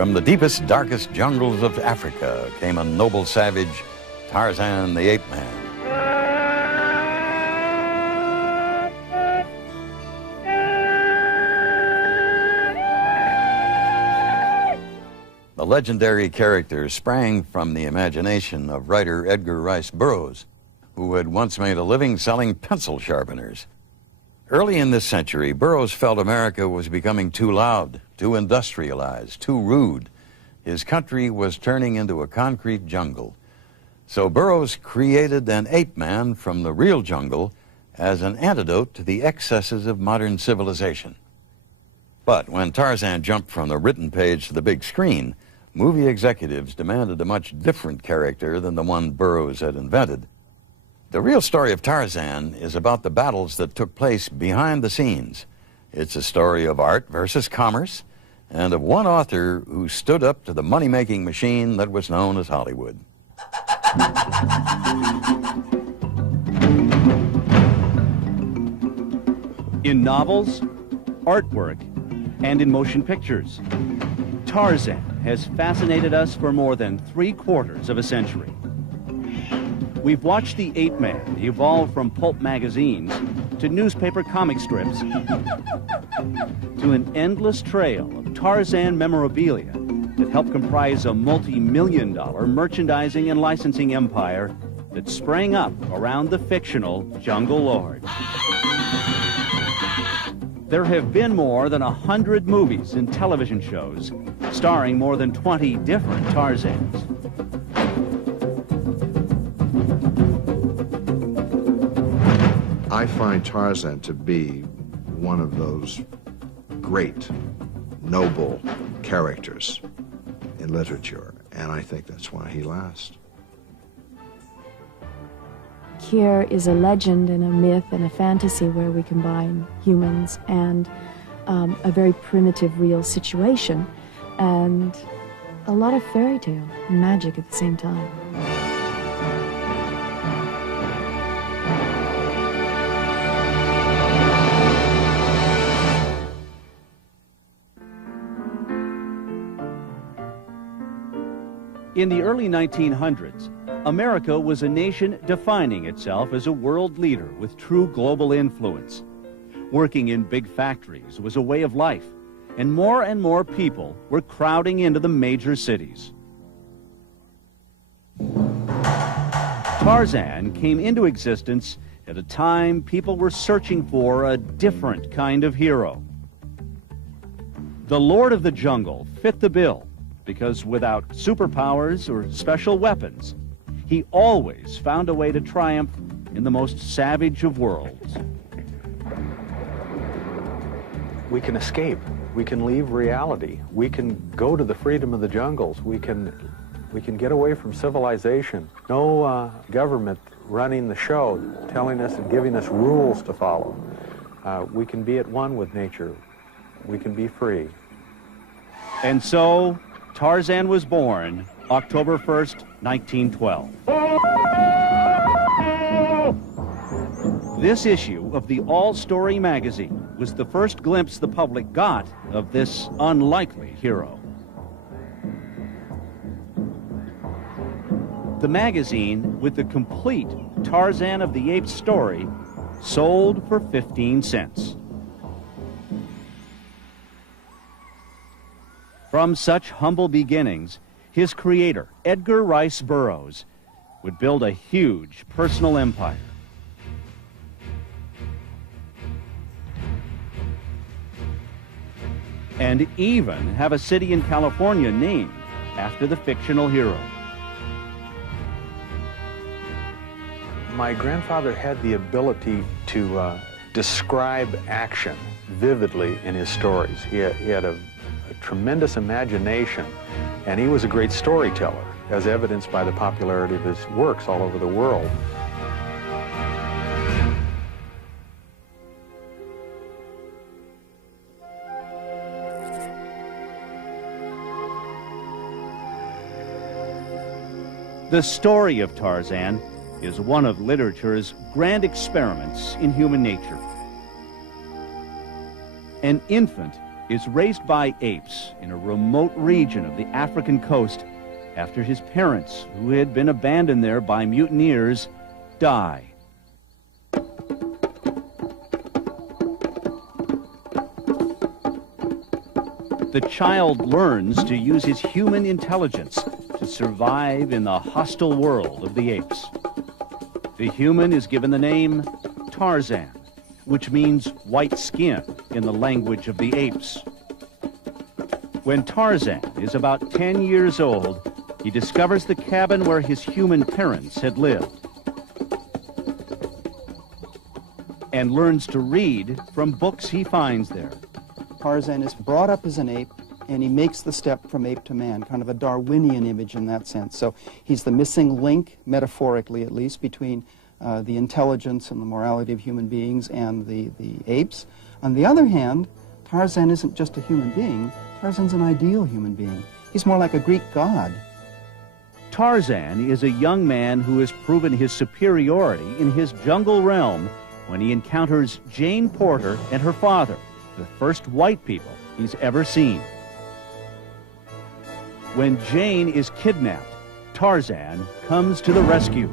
From the deepest, darkest jungles of Africa came a noble savage, Tarzan the Ape Man. The legendary character sprang from the imagination of writer Edgar Rice Burroughs, who had once made a living selling pencil sharpeners. Early in this century, Burroughs felt America was becoming too loud, too industrialized, too rude. His country was turning into a concrete jungle. So Burroughs created an ape man from the real jungle as an antidote to the excesses of modern civilization. But when Tarzan jumped from the written page to the big screen, movie executives demanded a much different character than the one Burroughs had invented. The real story of Tarzan is about the battles that took place behind the scenes. It's a story of art versus commerce, and of one author who stood up to the money-making machine that was known as Hollywood. In novels, artwork, and in motion pictures, Tarzan has fascinated us for more than 3/4 of a century. We've watched the ape man evolve from pulp magazines to newspaper comic strips to an endless trail of Tarzan memorabilia that helped comprise a multi-million-dollar merchandising and licensing empire that sprang up around the fictional Jungle Lord. There have been more than 100 movies and television shows starring more than 20 different Tarzans. I find Tarzan to be one of those great, noble characters in literature, and I think that's why he lasts. Here is a legend and a myth and a fantasy where we combine humans and a very primitive, real situation, and a lot of fairy tale and magic at the same time. In the early 1900s, America was a nation defining itself as a world leader with true global influence. Working in big factories was a way of life, and more people were crowding into the major cities. Tarzan came into existence at a time people were searching for a different kind of hero. The Lord of the Jungle fit the bill, because without superpowers or special weapons, he always found a way to triumph in the most savage of worlds. We can escape. We can leave reality. We can go to the freedom of the jungles. We can get away from civilization. No government running the show, telling us and giving us rules to follow. We can be at one with nature. We can be free. And so, Tarzan was born October 1st, 1912. This issue of the All-Story magazine was the first glimpse the public got of this unlikely hero. The magazine, with the complete Tarzan of the Apes story, sold for 15 cents. From such humble beginnings, his creator, Edgar Rice Burroughs, would build a huge personal empire. And even have a city in California named after the fictional hero. My grandfather had the ability to describe action vividly in his stories. He had a tremendous imagination, and he was a great storyteller, as evidenced by the popularity of his works all over the world. The story of Tarzan is one of literature's grand experiments in human nature. An infant is raised by apes in a remote region of the African coast after his parents, who had been abandoned there by mutineers, die. The child learns to use his human intelligence to survive in the hostile world of the apes. The human is given the name Tarzan, which means white skin in the language of the apes. When Tarzan is about 10 years old, he discovers the cabin where his human parents had lived and learns to read from books he finds there. Tarzan is brought up as an ape, and he makes the step from ape to man, kind of a Darwinian image in that sense. So he's the missing link, metaphorically at least, between the intelligence and the morality of human beings and the apes. On the other hand, Tarzan isn't just a human being. Tarzan's an ideal human being. He's more like a Greek god. Tarzan is a young man who has proven his superiority in his jungle realm when he encounters Jane Porter and her father, the first white people he's ever seen. When Jane is kidnapped, Tarzan comes to the rescue.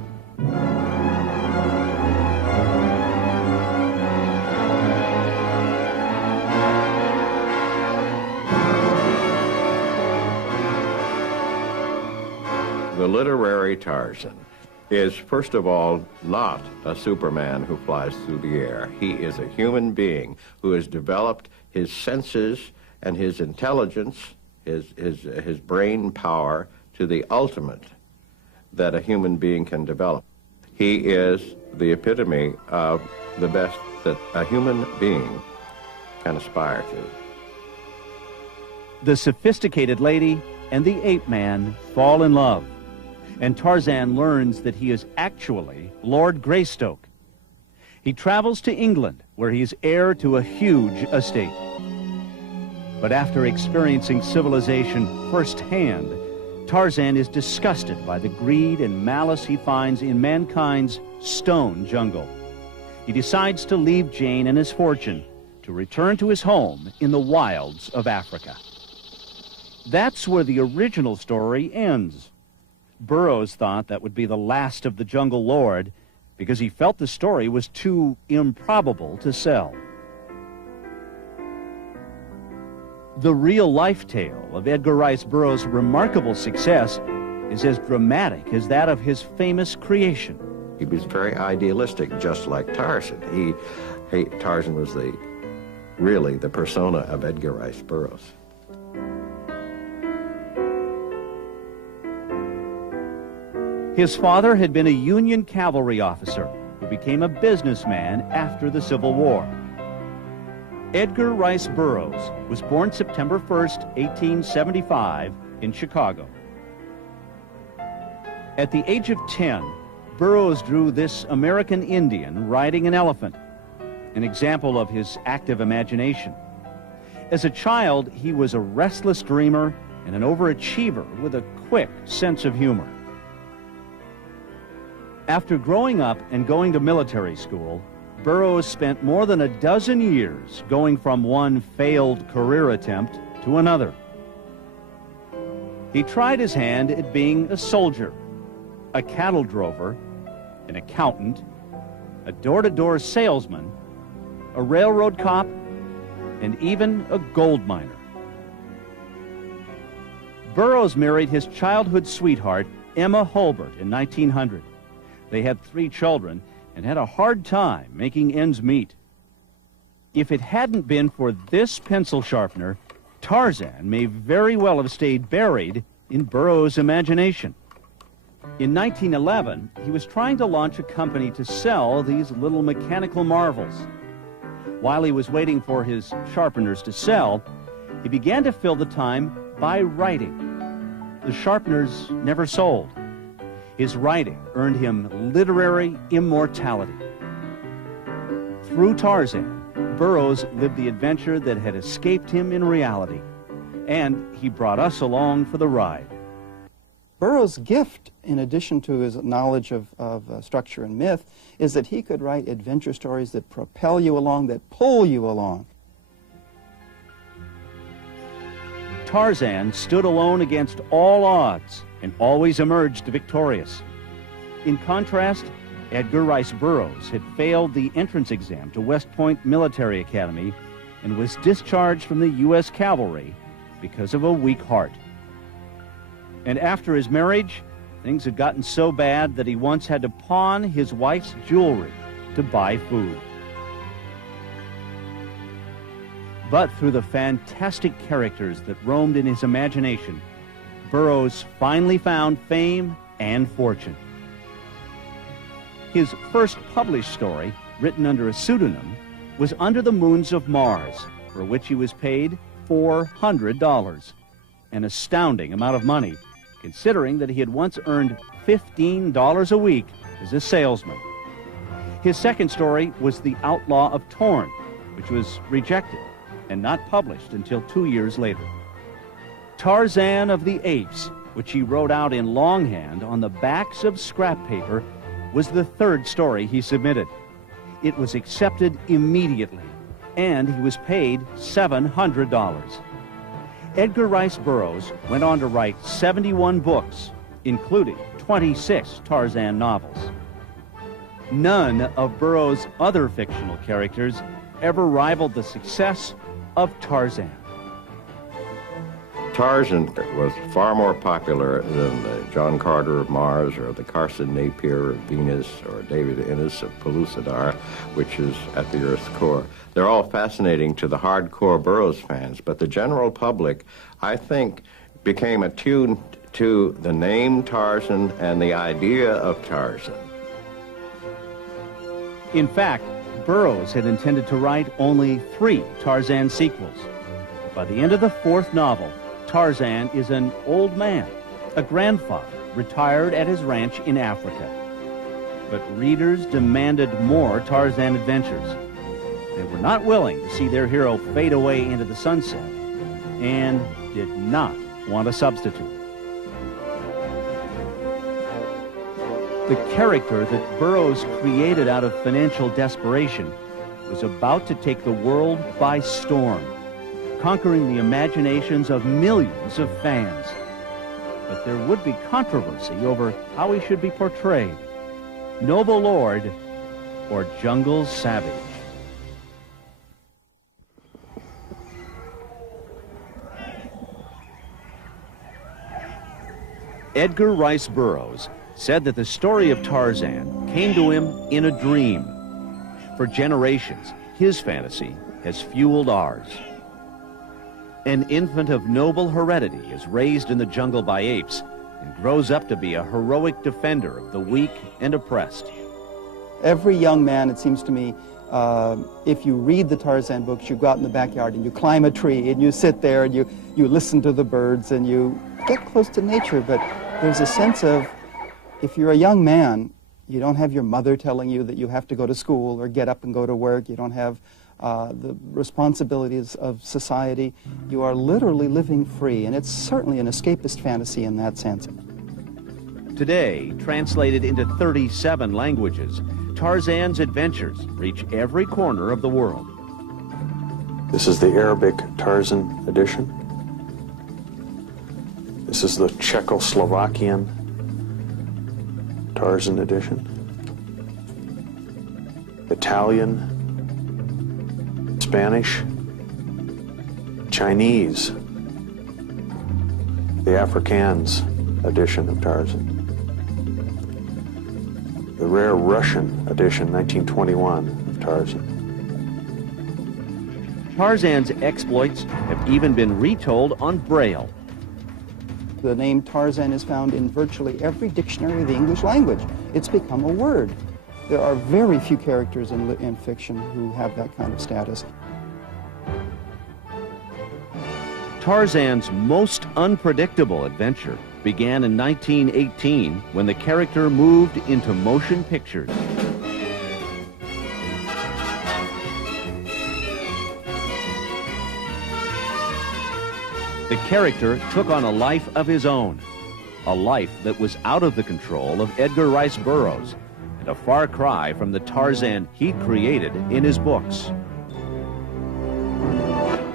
The literary Tarzan is, first of all, not a Superman who flies through the air. He is a human being who has developed his senses and his intelligence, his brain power to the ultimate that a human being can develop. He is the epitome of the best that a human being can aspire to. The sophisticated lady and the ape man fall in love, and Tarzan learns that he is actually Lord Greystoke. He travels to England, where he is heir to a huge estate. But after experiencing civilization firsthand, Tarzan is disgusted by the greed and malice he finds in mankind's stone jungle. He decides to leave Jane and his fortune to return to his home in the wilds of Africa. That's where the original story ends. Burroughs thought that would be the last of the Jungle Lord because he felt the story was too improbable to sell. The real-life tale of Edgar Rice Burroughs' remarkable success is as dramatic as that of his famous creation. He was very idealistic, just like Tarzan. Tarzan was really the persona of Edgar Rice Burroughs. His father had been a Union cavalry officer who became a businessman after the Civil War. Edgar Rice Burroughs was born September 1st, 1875, in Chicago. At the age of 10, Burroughs drew this American Indian riding an elephant, an example of his active imagination. As a child, he was a restless dreamer and an overachiever with a quick sense of humor. After growing up and going to military school, Burroughs spent more than a dozen years going from one failed career attempt to another. He tried his hand at being a soldier, a cattle drover, an accountant, a door-to-door salesman, a railroad cop, and even a gold miner. Burroughs married his childhood sweetheart, Emma Hulbert, in 1900. They had 3 children and had a hard time making ends meet. If it hadn't been for this pencil sharpener, Tarzan may very well have stayed buried in Burroughs' imagination. In 1911, he was trying to launch a company to sell these little mechanical marvels. While he was waiting for his sharpeners to sell, he began to fill the time by writing. The sharpeners never sold. His writing earned him literary immortality. Through Tarzan, Burroughs lived the adventure that had escaped him in reality, and he brought us along for the ride. Burroughs' gift, in addition to his knowledge of structure and myth, is that he could write adventure stories that propel you along, that pull you along. Tarzan stood alone against all odds and always emerged victorious. In contrast, Edgar Rice Burroughs had failed the entrance exam to West Point Military Academy and was discharged from the U.S. Cavalry because of a weak heart. And after his marriage, things had gotten so bad that he once had to pawn his wife's jewelry to buy food. But through the fantastic characters that roamed in his imagination, Burroughs finally found fame and fortune. His first published story, written under a pseudonym, was Under the Moons of Mars, for which he was paid $400, an astounding amount of money, considering that he had once earned $15 a week as a salesman. His second story was The Outlaw of Torn, which was rejected and not published until 2 years later. Tarzan of the Apes, which he wrote out in longhand on the backs of scrap paper, was the third story he submitted. It was accepted immediately, and he was paid $700. Edgar Rice Burroughs went on to write 71 books, including 26 Tarzan novels. None of Burroughs' other fictional characters ever rivaled the success of Tarzan. Tarzan was far more popular than the John Carter of Mars or the Carson Napier of Venus or David Innes of Pellucidar, which is at the Earth's core. They're all fascinating to the hardcore Burroughs fans, but the general public, I think, became attuned to the name Tarzan and the idea of Tarzan. In fact, Burroughs had intended to write only 3 Tarzan sequels. By the end of the 4th novel, Tarzan is an old man, a grandfather, retired at his ranch in Africa. But readers demanded more Tarzan adventures. They were not willing to see their hero fade away into the sunset and did not want a substitute. The character that Burroughs created out of financial desperation was about to take the world by storm, conquering the imaginations of millions of fans. But there would be controversy over how he should be portrayed: noble lord or jungle savage. Edgar Rice Burroughs said that the story of Tarzan came to him in a dream. For generations, his fantasy has fueled ours. An infant of noble heredity is raised in the jungle by apes and grows up to be a heroic defender of the weak and oppressed. Every young man, it seems to me, if you read the Tarzan books, you go out in the backyard and you climb a tree and you sit there and you listen to the birds and you get close to nature. But there's a sense of, if you're a young man, you don't have your mother telling you that you have to go to school or get up and go to work. You don't have the responsibilities of society. You are literally living free, and it's certainly an escapist fantasy in that sense. Today, translated into 37 languages, Tarzan's adventures reach every corner of the world. This is the Arabic Tarzan edition. This is the Czechoslovakian Tarzan edition. Italian, Spanish, Chinese, the Afrikaans edition of Tarzan. The rare Russian edition, 1921, of Tarzan. Tarzan's exploits have even been retold on Braille. The name Tarzan is found in virtually every dictionary of the English language. It's become a word. There are very few characters in fiction who have that kind of status. Tarzan's most unpredictable adventure began in 1918 when the character moved into motion pictures. The character took on a life of his own, a life that was out of the control of Edgar Rice Burroughs, and a far cry from the Tarzan he created in his books.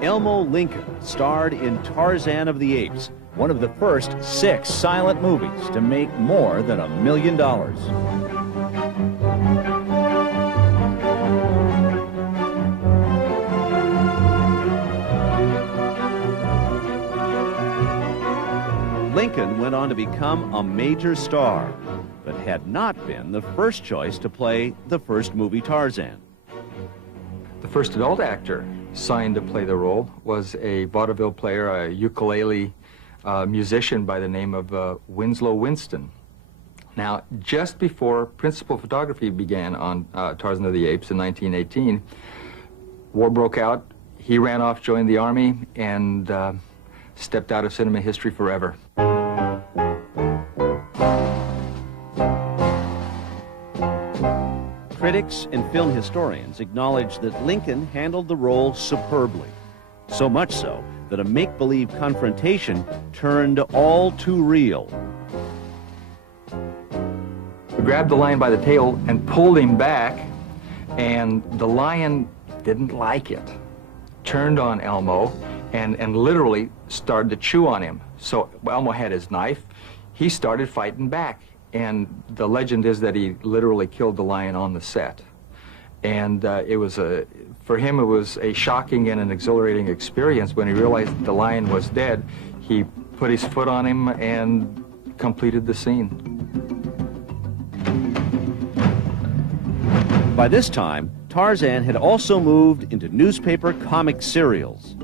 Elmo Lincoln starred in Tarzan of the Apes, one of the first 6 silent movies to make more than $1 million. Lincoln went on to become a major star, but had not been the first choice to play the first movie Tarzan. The first adult actor signed to play the role was a vaudeville player, a ukulele musician by the name of Winslow Winston. Now, just before principal photography began on Tarzan of the Apes in 1918, war broke out. He ran off, joined the Army, and stepped out of cinema history forever. Critics and film historians acknowledge that Lincoln handled the role superbly. So much so that a make-believe confrontation turned all too real. We grabbed the lion by the tail and pulled him back, and the lion didn't like it. Turned on Elmo and literally started to chew on him. So Elmo had his knife. He started fighting back. And the legend is that he literally killed the lion on the set. And for him, it was a shocking and an exhilarating experience. When he realized the lion was dead, he put his foot on him and completed the scene. By this time, Tarzan had also moved into newspaper comic serials.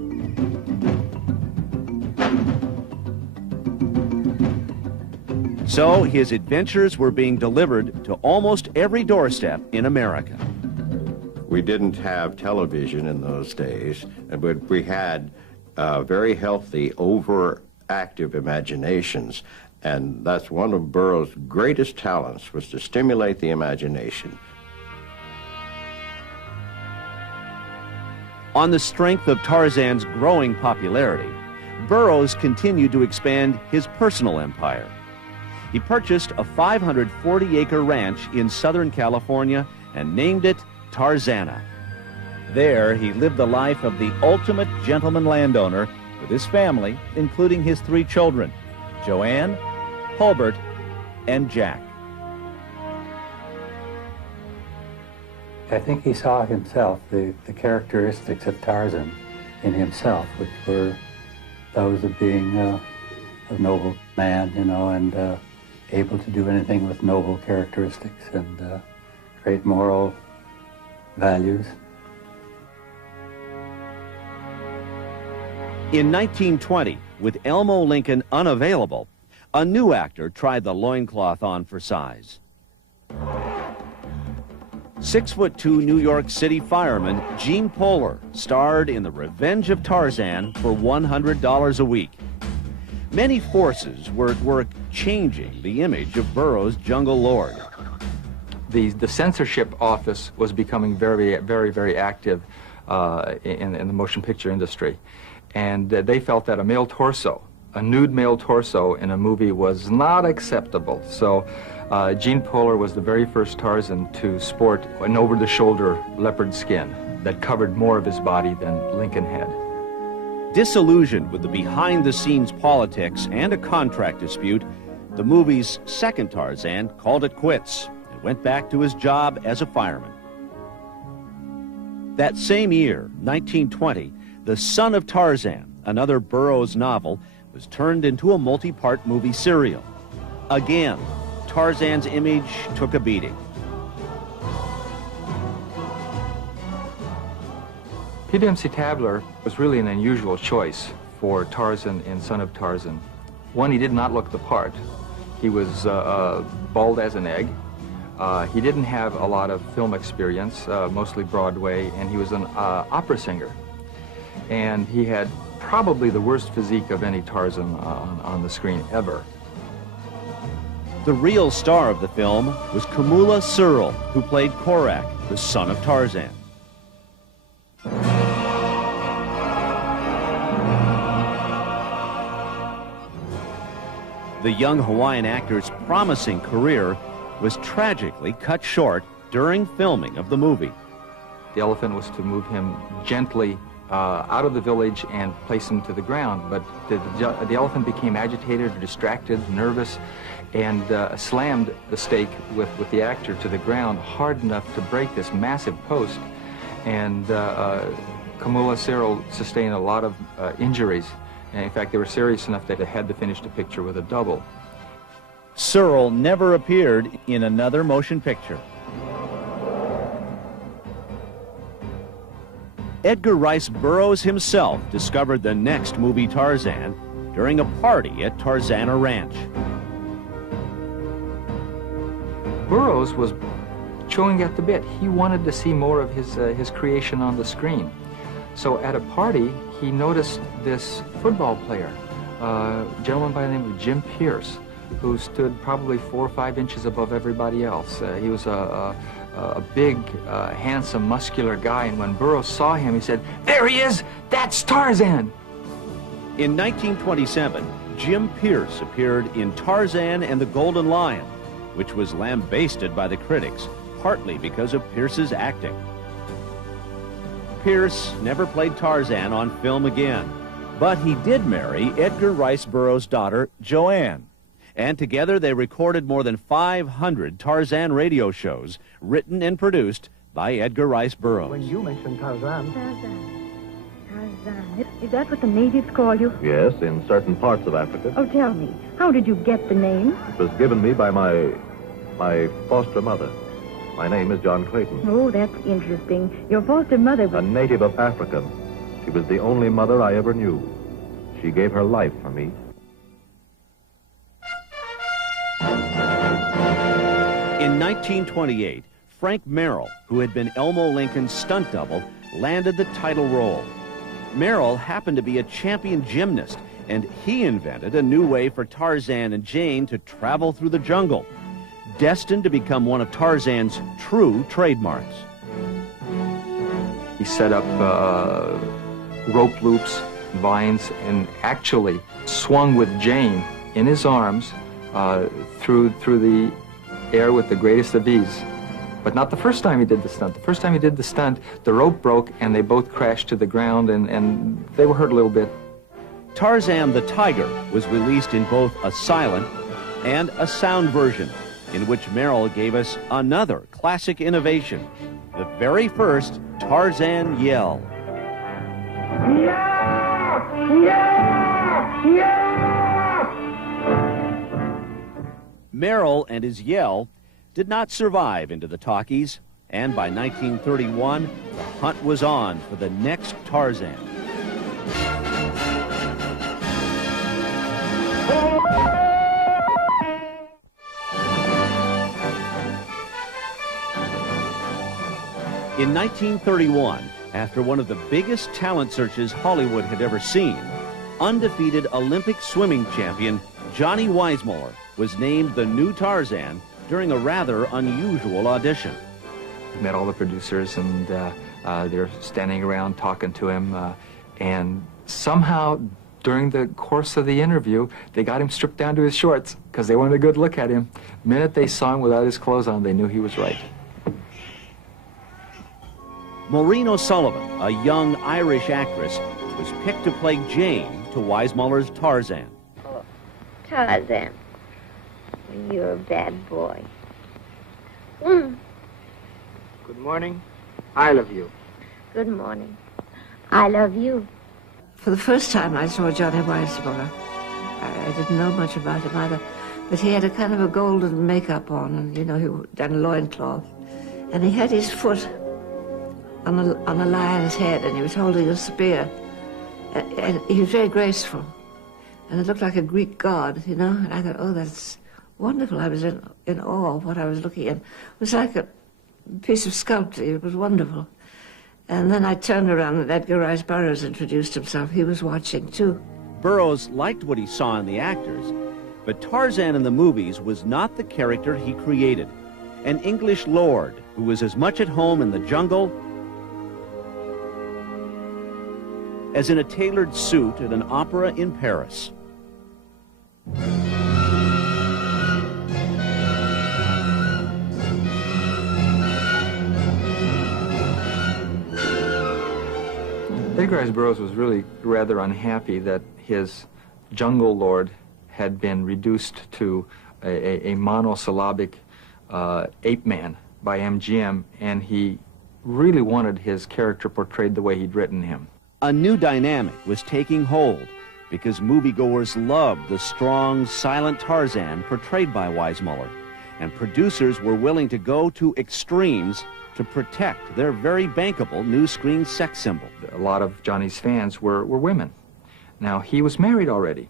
So his adventures were being delivered to almost every doorstep in America. We didn't have television in those days, but we had very healthy, overactive imaginations. And that's one of Burroughs' greatest talents, was to stimulate the imagination. On the strength of Tarzan's growing popularity, Burroughs continued to expand his personal empire. He purchased a 540-acre ranch in Southern California and named it Tarzana. There, he lived the life of the ultimate gentleman landowner with his family, including his 3 children, Joanne, Hulbert, and Jack. I think he saw himself, the characteristics of Tarzan in himself, which were those of being a noble man, you know, and able to do anything with noble characteristics and great moral values. In 1920, with Elmo Lincoln unavailable, a new actor tried the loincloth on for size. 6'2" New York City fireman Gene Poehler starred in The Revenge of Tarzan for $100 a week. Many forces were at work changing the image of Burroughs' jungle lord. The censorship office was becoming very, very, very active in the motion picture industry. And they felt that a male torso, a nude male torso in a movie was not acceptable. So Gene Poehler was the very first Tarzan to sport an over-the-shoulder leopard skin that covered more of his body than Lincoln had. Disillusioned with the behind-the-scenes politics and a contract dispute, the movie's second Tarzan called it quits and went back to his job as a fireman. That same year, 1920, The Son of Tarzan, another Burroughs novel, was turned into a multi-part movie serial. Again, Tarzan's image took a beating. PBMC Tabler was really an unusual choice for Tarzan in Son of Tarzan. One, he did not look the part. He was bald as an egg. He didn't have a lot of film experience, mostly Broadway, and he was an opera singer. And he had probably the worst physique of any Tarzan on the screen ever. The real star of the film was Kamula Searle, who played Korak, the son of Tarzan. The young Hawaiian actor's promising career was tragically cut short during filming of the movie. The elephant was to move him gently out of the village and place him to the ground. But the elephant became agitated or distracted, nervous, and slammed the stake with the actor to the ground hard enough to break this massive post. And Kamula Cyril sustained a lot of injuries. And in fact, they were serious enough that they had to finish the picture with a double. Searle never appeared in another motion picture. Edgar Rice Burroughs himself discovered the next movie Tarzan during a party at Tarzana Ranch. Burroughs was chewing at the bit. He wanted to see more of his creation on the screen. So at a party, he noticed this football player, a gentleman by the name of Jim Pierce, who stood probably 4 or 5 inches above everybody else. He was a big, handsome, muscular guy, and when Burroughs saw him, he said, "There he is! That's Tarzan!" In 1927, Jim Pierce appeared in Tarzan and the Golden Lion, which was lambasted by the critics, partly because of Pierce's acting. Pierce never played Tarzan on film again, but he did marry Edgar Rice Burroughs' daughter, Joanne. And together they recorded more than 500 Tarzan radio shows written and produced by Edgar Rice Burroughs. When you mentioned Tarzan... Tarzan. Is that what the natives call you? Yes, in certain parts of Africa. Oh, tell me, how did you get the name? It was given me by my foster mother. My name is John Clayton. Oh, that's interesting. Your foster mother was... A native of Africa. She was the only mother I ever knew. She gave her life for me. In 1928, Frank Merrill, who had been Elmo Lincoln's stunt double, landed the title role. Merrill happened to be a champion gymnast, and he invented a new way for Tarzan and Jane to travel through the jungle, destined to become one of Tarzan's true trademarks. He set up rope loops, vines, and actually swung with Jane in his arms through the air with the greatest of ease. But not the first time he did the stunt. The first time he did the stunt, the rope broke and they both crashed to the ground and they were hurt a little bit. Tarzan the Tiger was released in both a silent and a sound version, in which Merrill gave us another classic innovation, the very first Tarzan yell. Yeah! Yeah! Yeah! Merrill and his yell did not survive into the talkies, and by 1931, the hunt was on for the next Tarzan. In 1931, after one of the biggest talent searches Hollywood had ever seen, undefeated Olympic swimming champion Johnny Weissmuller was named the new Tarzan during a rather unusual audition. He met all the producers and they're standing around talking to him, and somehow during the course of the interview, they got him stripped down to his shorts because they wanted a good look at him. The minute they saw him without his clothes on, they knew he was right. Maureen O'Sullivan, a young Irish actress, was picked to play Jane to Weissmuller's Tarzan. Oh, Tarzan, you're a bad boy. Good morning. I love you. Good morning. I love you. For the first time I saw Johnny Weissmuller, I didn't know much about him either, but he had a kind of a golden makeup on, and you know, he done a loincloth, and he had his foot on a lion's head, and he was holding a spear, and he was very graceful, and it looked like a Greek god, you know, and I thought, oh, that's wonderful. I was in awe of what I was looking at. It was like a piece of sculpture. It was wonderful. And then I turned around and Edgar Rice Burroughs introduced himself. He was watching too. Burroughs liked what he saw in the actors, but Tarzan in the movies was not the character he created. An English lord who was as much at home in the jungle as in a tailored suit at an opera in Paris. Edgar Rice Burroughs was really rather unhappy that his jungle lord had been reduced to a monosyllabic ape man by MGM, and he really wanted his character portrayed the way he'd written him. A new dynamic was taking hold because moviegoers loved the strong, silent Tarzan portrayed by Weissmuller, and producers were willing to go to extremes to protect their very bankable new screen sex symbol. A lot of Johnny's fans were women. Now, he was married already,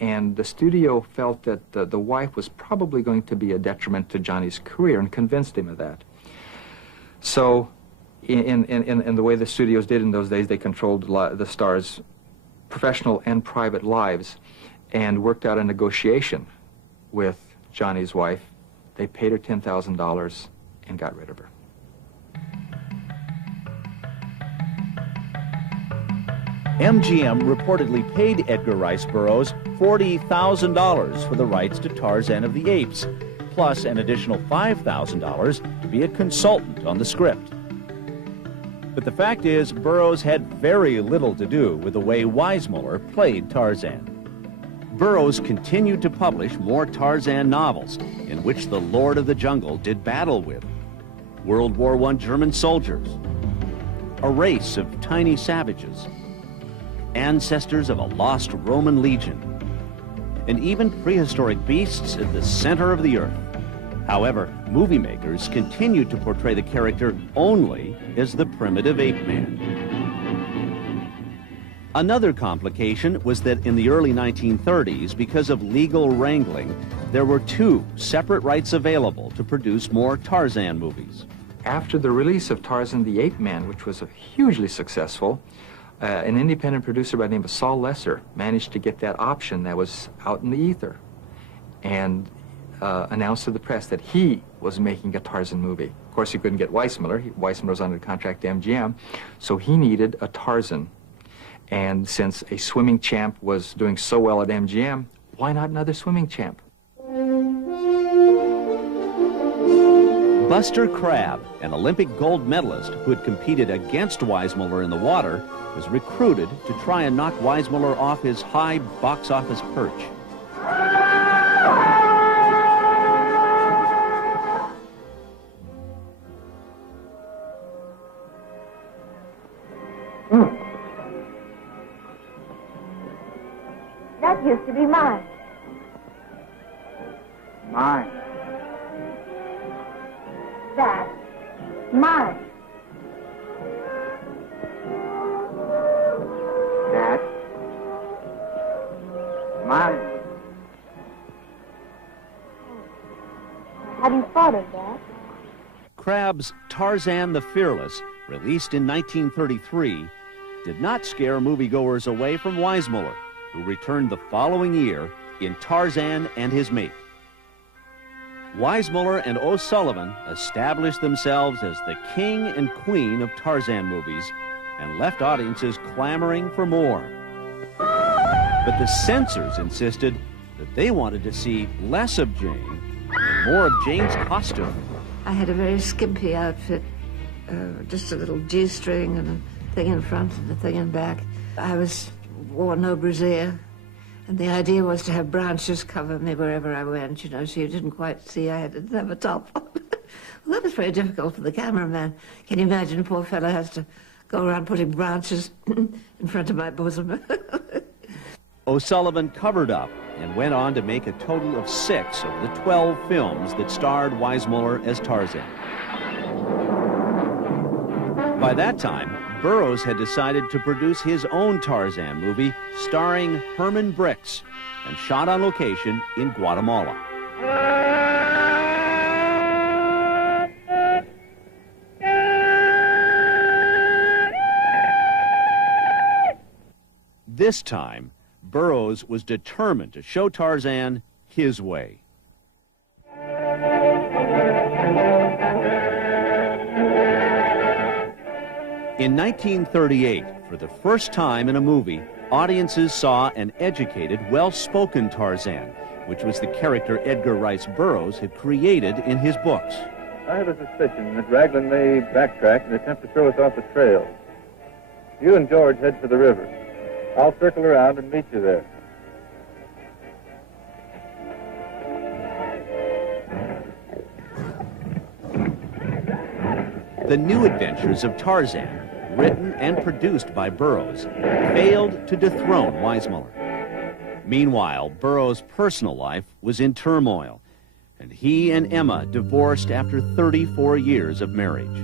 and the studio felt that the wife was probably going to be a detriment to Johnny's career and convinced him of that. So, in the way the studios did in those days, they controlled the stars' professional and private lives and worked out a negotiation with Johnny's wife. They paid her $10,000 and got rid of her. MGM reportedly paid Edgar Rice Burroughs $40,000 for the rights to Tarzan of the Apes, plus an additional $5,000 to be a consultant on the script. But the fact is, Burroughs had very little to do with the way Weissmuller played Tarzan. Burroughs continued to publish more Tarzan novels in which the Lord of the Jungle did battle with World War I German soldiers, a race of tiny savages, ancestors of a lost Roman legion, and even prehistoric beasts at the center of the earth. However, movie makers continued to portray the character only as the primitive ape man. Another complication was that in the early 1930s, because of legal wrangling, there were two separate rights available to produce more Tarzan movies. After the release of Tarzan the Ape Man, which was hugely successful, an independent producer by the name of Saul Lesser managed to get that option that was out in the ether and announced to the press that he was making a Tarzan movie. Of course, he couldn't get Weissmuller. Weissmuller was under contract to MGM, so he needed a Tarzan. And since a swimming champ was doing so well at MGM, why not another swimming champ? Buster Crabbe, an Olympic gold medalist who had competed against Weissmuller in the water, was recruited to try and knock Weissmuller off his high box office perch. That used to be mine. Mine. That's mine. That. Mine. Hadn't thought of that. Crabbe's Tarzan the Fearless, released in 1933, did not scare moviegoers away from Weissmuller, who returned the following year in Tarzan and His Mate. Weissmuller and O'Sullivan established themselves as the king and queen of Tarzan movies and left audiences clamoring for more. But the censors insisted that they wanted to see less of Jane and more of Jane's costume. I had a very skimpy outfit, just a little G-string and a thing in front and a thing in back. I wore no brassiere, and the idea was to have branches cover me wherever I went, you know, so you didn't quite see I didn't have a top on. Well, that was very difficult for the cameraman. Can you imagine a poor fellow has to go around putting branches in front of my bosom? O'Sullivan covered up and went on to make a total of 6 of the 12 films that starred Weissmuller as Tarzan. By that time, Burroughs had decided to produce his own Tarzan movie starring Herman Brix and shot on location in Guatemala. This time, Burroughs was determined to show Tarzan his way. In 1938, for the first time in a movie, audiences saw an educated, well-spoken Tarzan, which was the character Edgar Rice Burroughs had created in his books. I have a suspicion that Raglan may backtrack and attempt to throw us off the trail. You and George head for the river. I'll circle around and meet you there. The New Adventures of Tarzan, written and produced by Burroughs, failed to dethrone Weissmuller. Meanwhile, Burroughs' personal life was in turmoil, and he and Emma divorced after 34 years of marriage.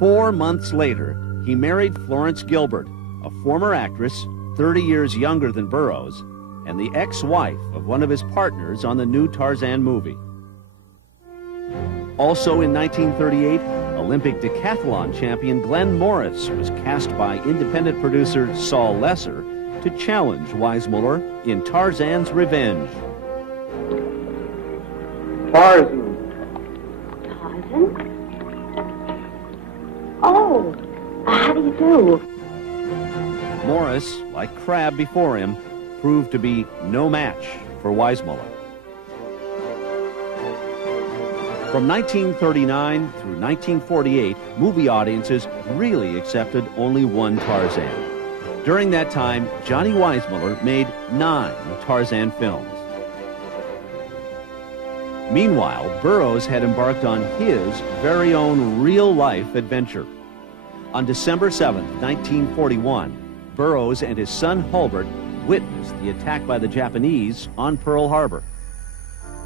4 months later, he married Florence Gilbert, a former actress 30 years younger than Burroughs, and the ex-wife of one of his partners on the new Tarzan movie. Also in 1938, Olympic decathlon champion Glenn Morris was cast by independent producer Saul Lesser to challenge Weissmuller in Tarzan's Revenge. Tarzan. Tarzan? Oh, how do you do? Morris, like Crabbe before him, proved to be no match for Weissmuller. From 1939 through 1948, movie audiences really accepted only one Tarzan. During that time, Johnny Weissmuller made 9 Tarzan films. Meanwhile, Burroughs had embarked on his very own real-life adventure. On December 7, 1941, Burroughs and his son Hulbert witnessed the attack by the Japanese on Pearl Harbor.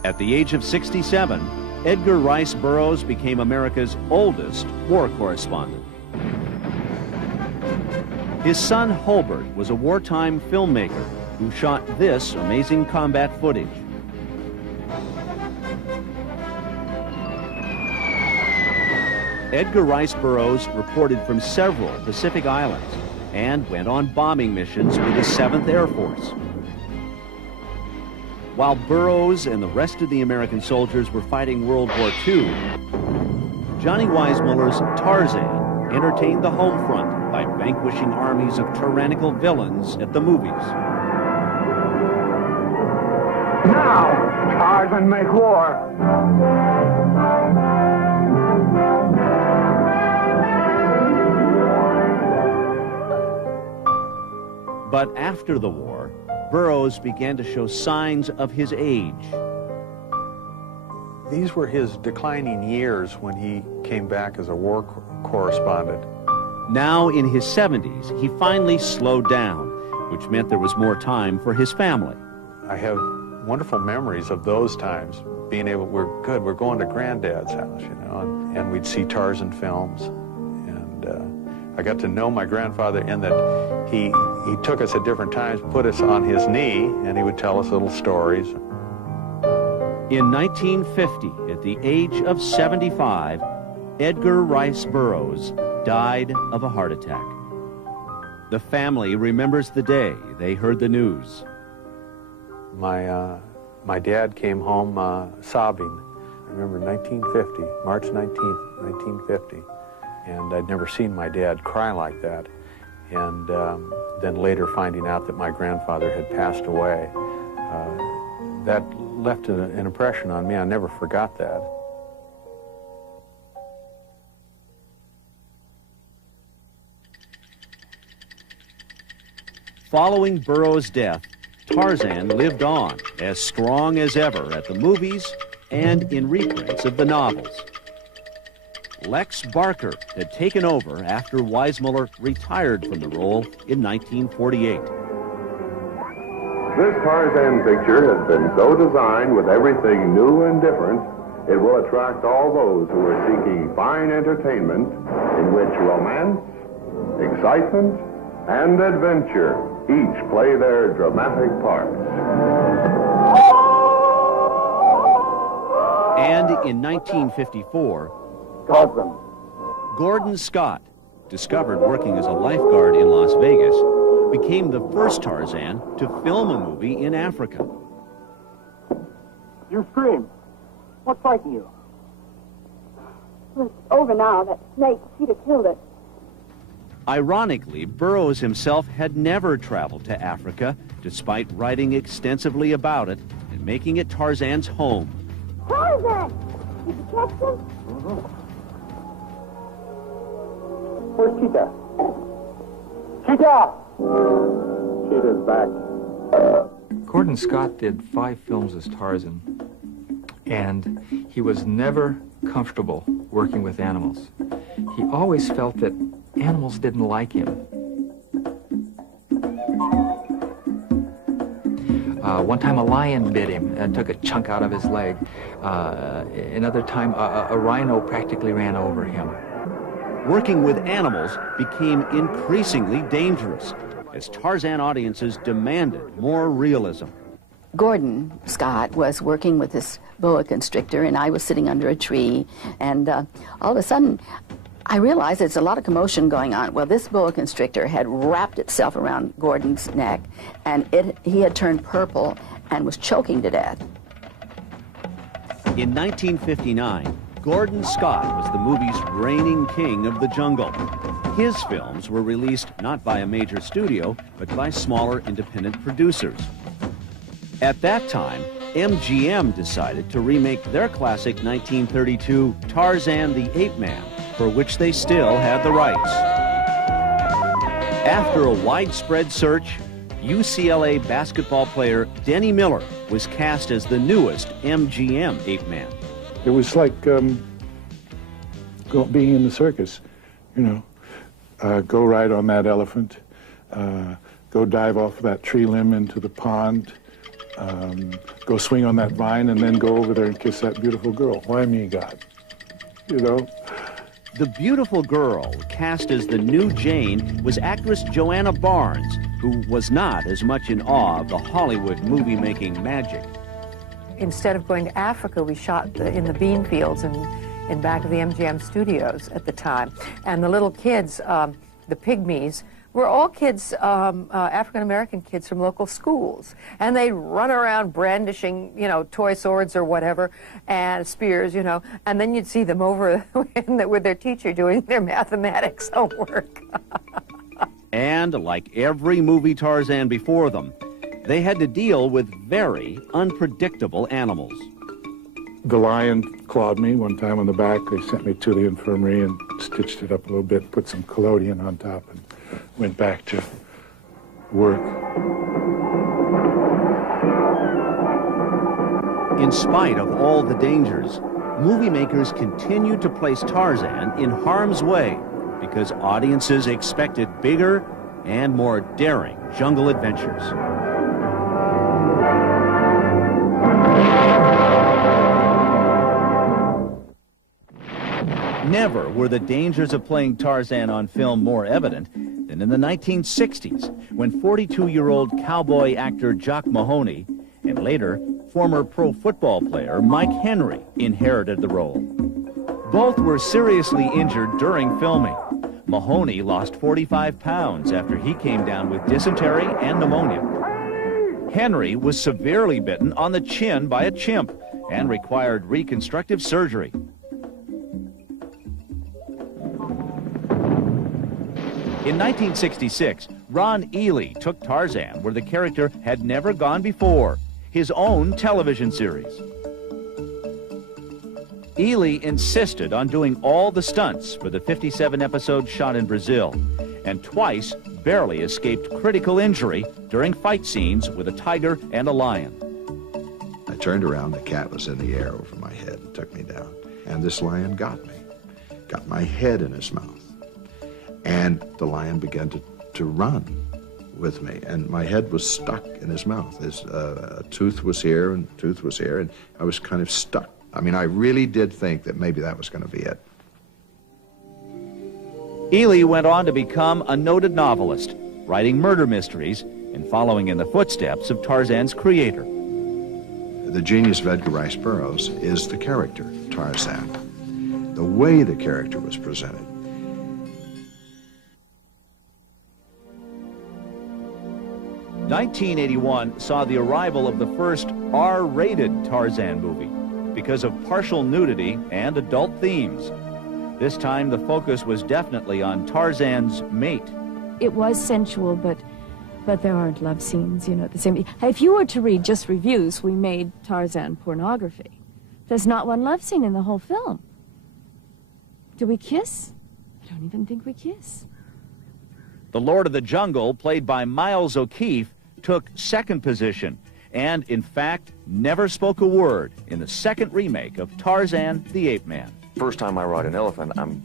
At the age of 67, Edgar Rice Burroughs became America's oldest war correspondent. His son Hulbert was a wartime filmmaker who shot this amazing combat footage. Edgar Rice Burroughs reported from several Pacific islands and went on bombing missions with the 7th Air Force. While Burroughs and the rest of the American soldiers were fighting World War II, Johnny Weissmuller's Tarzan entertained the home front by vanquishing armies of tyrannical villains at the movies. Now, Tarzan make war. But after the war, Burroughs began to show signs of his age. These were his declining years when he came back as a war correspondent. Now in his 70s, he finally slowed down, which meant there was more time for his family. I have wonderful memories of those times, being able, we're going to Granddad's house, you know, and we'd see Tarzan films. And I got to know my grandfather in that he took us at different times, put us on his knee, and he would tell us little stories. In 1950, at the age of 75, Edgar Rice Burroughs died of a heart attack. The family remembers the day they heard the news. My dad came home sobbing. I remember 1950, March 19th, 1950, and I'd never seen my dad cry like that. And then later finding out that my grandfather had passed away, that left an impression on me. I never forgot that. Following Burroughs' death, Tarzan lived on, as strong as ever at the movies and in reprints of the novels. Lex Barker had taken over after Weissmuller retired from the role in 1948. This Tarzan picture has been so designed with everything new and different, it will attract all those who are seeking fine entertainment in which romance, excitement, and adventure each play their dramatic parts. And in 1954, Tarzan. Gordon Scott, discovered working as a lifeguard in Las Vegas, became the first Tarzan to film a movie in Africa. You screamed. What frightened you? Well, it's over now. That snake, he'd have killed it. Ironically, Burroughs himself had never traveled to Africa, despite writing extensively about it and making it Tarzan's home. Tarzan! Did you catch him? Where's Cheetah? Cheetah! Cheetah's back. Gordon Scott did 5 films as Tarzan, and he was never comfortable working with animals. He always felt that animals didn't like him. One time a lion bit him and took a chunk out of his leg. Another time a rhino practically ran over him. Working with animals became increasingly dangerous as Tarzan audiences demanded more realism. Gordon Scott was working with this boa constrictor, and I was sitting under a tree, and all of a sudden I realized there's a lot of commotion going on. Well, this boa constrictor had wrapped itself around Gordon's neck, and he had turned purple and was choking to death. In 1959, Gordon Scott was the movie's reigning king of the jungle. His films were released not by a major studio, but by smaller independent producers. At that time, MGM decided to remake their classic 1932 Tarzan the Ape Man, for which they still had the rights. After a widespread search, UCLA basketball player Denny Miller was cast as the newest MGM Ape Man. It was like being in the circus, you know. Go ride on that elephant, go dive off that tree limb into the pond, go swing on that vine, and then go over there and kiss that beautiful girl. Why me, God? You know? The beautiful girl cast as the new Jane was actress Joanna Barnes, who was not as much in awe of the Hollywood movie-making magic. Instead of going to Africa, we shot in the bean fields in back of the MGM studios at the time. And the little kids, the pygmies, were all kids, African-American kids from local schools. And they run around brandishing, you know, toy swords or whatever, and spears, you know. And then you'd see them over with their teacher doing their mathematics homework. And like every movie Tarzan before them, they had to deal with very unpredictable animals. The lion clawed me one time on the back. They sent me to the infirmary and stitched it up a little bit, put some collodion on top, and went back to work. In spite of all the dangers, movie makers continued to place Tarzan in harm's way because audiences expected bigger and more daring jungle adventures. Never were the dangers of playing Tarzan on film more evident than in the 1960s, when 42-year-old cowboy actor Jock Mahoney and later former pro football player Mike Henry inherited the role. Both were seriously injured during filming. Mahoney lost 45 pounds after he came down with dysentery and pneumonia. Henry was severely bitten on the chin by a chimp and required reconstructive surgery. In 1966, Ron Ely took Tarzan where the character had never gone before, his own television series. Ely insisted on doing all the stunts for the 57 episodes shot in Brazil, and twice barely escaped critical injury during fight scenes with a tiger and a lion. I turned around, the cat was in the air over my head and took me down. And this lion got me, got my head in his mouth. And the lion began to run with me, and my head was stuck in his mouth. His tooth was here and tooth was here, and I was kind of stuck. I mean, I really did think that maybe that was going to be it. Ely went on to become a noted novelist, writing murder mysteries and following in the footsteps of Tarzan's creator. The genius of Edgar Rice Burroughs is the character, Tarzan. The way the character was presented. '81 saw the arrival of the first R-rated Tarzan movie because of partial nudity and adult themes. This time the focus was definitely on Tarzan's mate. It was sensual, but there aren't love scenes, you know, the same. If you were to read just reviews, we made Tarzan pornography. There's not one love scene in the whole film. Do we kiss? I don't even think we kiss. The Lord of the Jungle, played by Miles O'Keefe, took second position and, in fact, never spoke a word in the second remake of Tarzan the Ape Man. First time I ride an elephant, I'm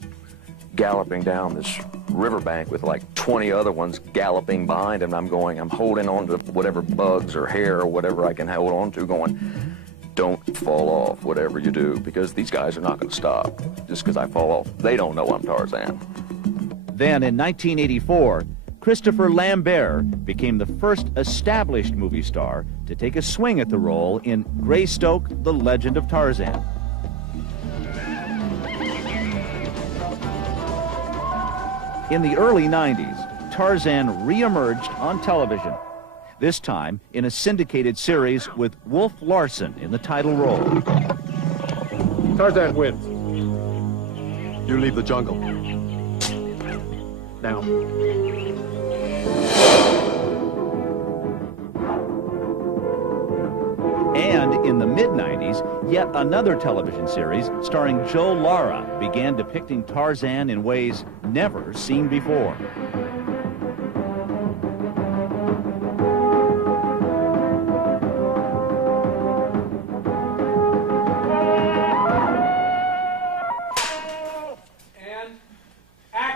galloping down this riverbank with like 20 other ones galloping behind him. I'm holding on to whatever bugs or hair or whatever I can hold on to, going, don't fall off, whatever you do, because these guys are not going to stop just because I fall off. They don't know I'm Tarzan. Then in 1984, Christopher Lambert became the first established movie star to take a swing at the role in Greystoke, The Legend of Tarzan. In the early 90s, Tarzan re-emerged on television, this time in a syndicated series with Wolf Larson in the title role. Tarzan wins. You leave the jungle. Now. And in the mid-90s, yet another television series starring Joe Lara began depicting Tarzan in ways never seen before.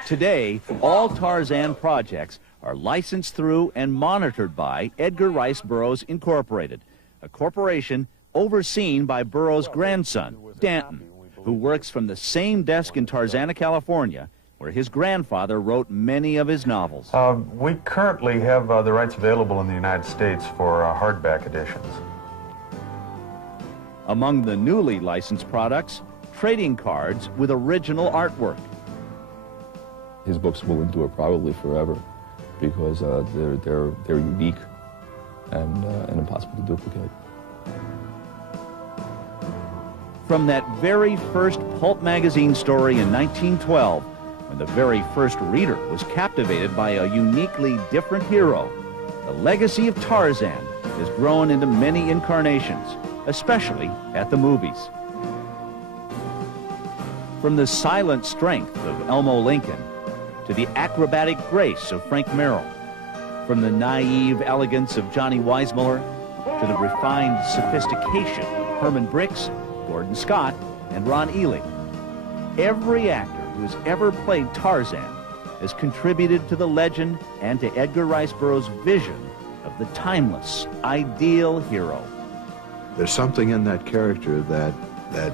Today, all Tarzan projects are licensed through and monitored by Edgar Rice Burroughs Incorporated, a corporation overseen by Burroughs' grandson, Danton, who works from the same desk in Tarzana, California, where his grandfather wrote many of his novels. We currently have the rights available in the United States for hardback editions. Among the newly licensed products, trading cards with original artwork. His books will endure probably forever because they're unique and impossible to duplicate. From that very first pulp magazine story in 1912, when the very first reader was captivated by a uniquely different hero, the legacy of Tarzan has grown into many incarnations, especially at the movies. From the silent strength of Elmo Lincoln to the acrobatic grace of Frank Merrill, from the naive elegance of Johnny Weissmuller to the refined sophistication of Herman Brix, Gordon Scott, and Ron Ely. Every actor who has ever played Tarzan has contributed to the legend and to Edgar Rice Burroughs' vision of the timeless, ideal hero. There's something in that character that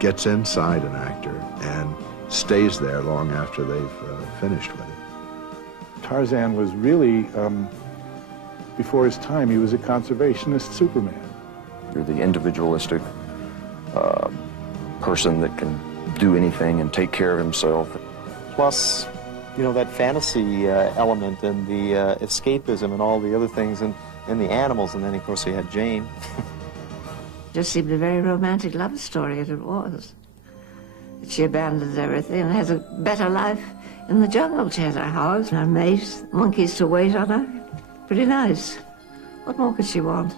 gets inside an actor and stays there long after they've finished with it. Tarzan was really, before his time, he was a conservationist Superman. You're the individualistic person that can do anything and take care of himself. Plus, you know, that fantasy element and the escapism and all the other things and the animals, and then of course we had Jane. Just seemed a very romantic love story, as it was. She abandoned everything and has a better life in the jungle. She has her house, her mate, monkeys to wait on her. Pretty nice. What more could she want?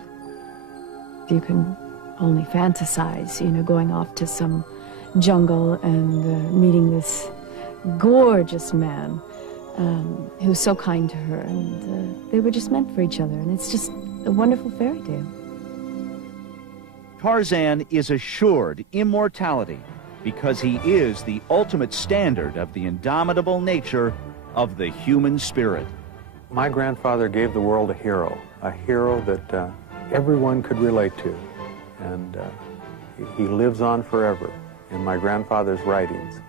You can only fantasize, you know, going off to some jungle and meeting this gorgeous man who's so kind to her, and they were just meant for each other, and it's just a wonderful fairy tale. Tarzan is assured immortality because he is the ultimate standard of the indomitable nature of the human spirit. My grandfather gave the world a hero that everyone could relate to, and he lives on forever in my grandfather's writings.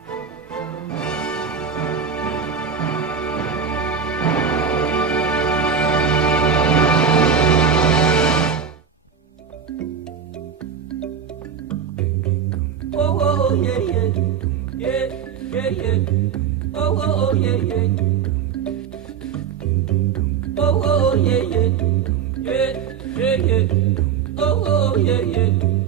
Oh, yeah, yeah, yeah, yeah, yeah. Oh, yeah, yeah. Oh, yeah, yeah, yeah, yeah, yeah. Oh, yeah, yeah.